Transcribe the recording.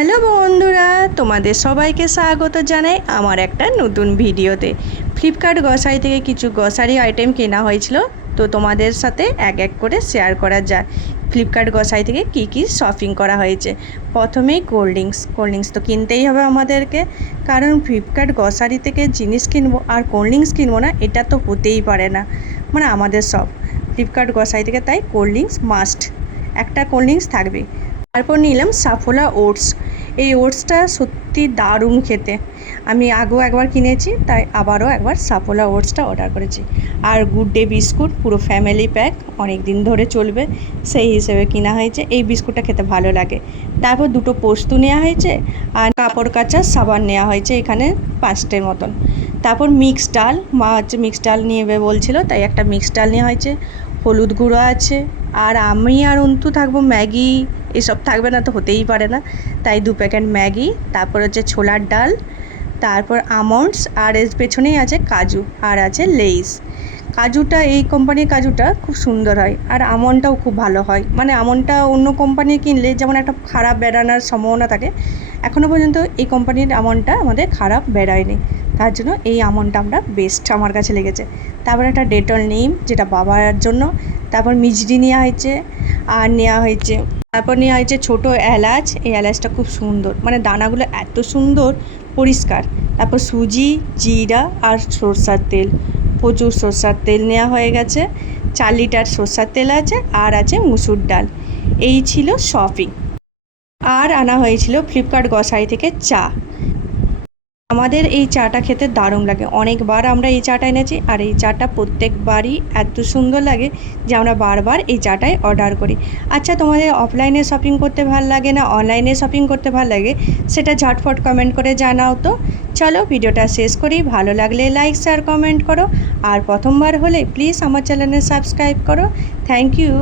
Hello বন্ধুরা, তোমাদের সবাইকে স্বাগত জানাই আমার একটা নতুন ভিডিওতে। ফ্লিপকার্ট গ্রসারি থেকে কিছু গ্রসারি আইটেম কেনা হয়েছিল, তো তোমাদের সাথে এক এক করে শেয়ার করা যায় ফ্লিপকার্ট গ্রসারি থেকে কি কি শপিং করা হয়েছে। প্রথমেই কোল্ড ড্রিঙ্কস তো কিনতেই হবে আমাদেরকে, কারণ ফ্লিপকার্ট গ্রসারি থেকে জিনিস কিনবো আর কোল্ড ড্রিঙ্কস কিনবো না, এটা তো হতেই পারে না। মানে আমাদের সব ফ্লিপকার্ট গ্রসারি থেকে, তাই কোল্ড ড্রিঙ্কস মাস্ট, একটা কোল্ড ড্রিঙ্কস থাকবে। তারপর নিলাম সাফোলা ওটস। এই ওটসটা সত্যি দারুণ খেতে, আমি আগেও একবার কিনেছি, তাই আবারও একবার সাফোলা ওটসটা অর্ডার করেছি। আর গুড ডে বিস্কুট, পুরো ফ্যামিলি প্যাক, অনেক দিন ধরে চলবে সেই হিসেবে কিনা হয়েছে। এই বিস্কুটটা খেতে ভালো লাগে। তারপর দুটো পোস্ত নেওয়া হয়েছে আর কাপড় কাচার সাবান নেওয়া হয়েছে, এখানে 5টের মতন। তারপর মিক্স ডাল, মা হচ্ছে মিক্স ডাল নিয়ে বলছিল, তাই একটা মিক্স ডাল নেওয়া হয়েছে। হলুদ গুঁড়ো আছে, আর আমি আর অন্তু থাকবো ম্যাগি, এসব থাকবে না তো হতেই পারে না, তাই 2 প্যাকেট ম্যাগি। তারপর হচ্ছে ছোলার ডাল, তারপর আমন্ডস, আর এর পেছনেই আছে কাজু, আর আছে লেইস। কাজুটা এই কোম্পানির কাজুটা খুব সুন্দর হয়, আর আমন্ডটাও খুব ভালো হয়। মানে আমন্ডটা অন্য কোম্পানি কিনলে যেমন একটা খারাপ বেরানোর সম্ভাবনা থাকে, এখনও পর্যন্ত এই কোম্পানির আমন্ডটা আমাদের খারাপ বেরায়নি, তার জন্য এই আমন্ডটা আমরা বেস্ট আমার কাছে লেগেছে। তারপর একটা ডেটল নিম, যেটা বাবার জন্য। তারপর মিজরি নেওয়া হয়েছে, আর নেওয়া হয়েছে, তারপর নেওয়া হয়েছে ছোটো এলাচ। এই এলাচটা খুব সুন্দর, মানে দানাগুলো এত সুন্দর পরিষ্কার। তারপর সুজি, জিরা আর সরষার তেল, প্রচুর সরষার তেল নেওয়া হয়ে গেছে। 4 লিটার সরষার তেল আছে, আর আছে মুসুর ডাল। এই ছিল শপিং। আর আনা হয়েছিল ফ্লিপকার্ট গ্রসারি থেকে চা। আমাদের এই চাটা খেতে দারুণ লাগে, অনেকবার আমরা এই চাটা এনেছি, আর এই চাটা প্রত্যেকবারই এত সুন্দর লাগে যে আমরা বারবার এই চাটাই অর্ডার করি। আচ্ছা, তোমাদের অফলাইনে শপিং করতে ভাল লাগে না অনলাইনে শপিং করতে ভাল লাগে, সেটা ঝটফট কমেন্ট করে জানাও তো। চলো ভিডিওটা শেষ করি, ভালো লাগলে লাইক শেয়ার কমেন্ট করো, আর প্রথমবার হলে প্লিজ আমার চ্যানেলে সাবস্ক্রাইব করো। Thank you.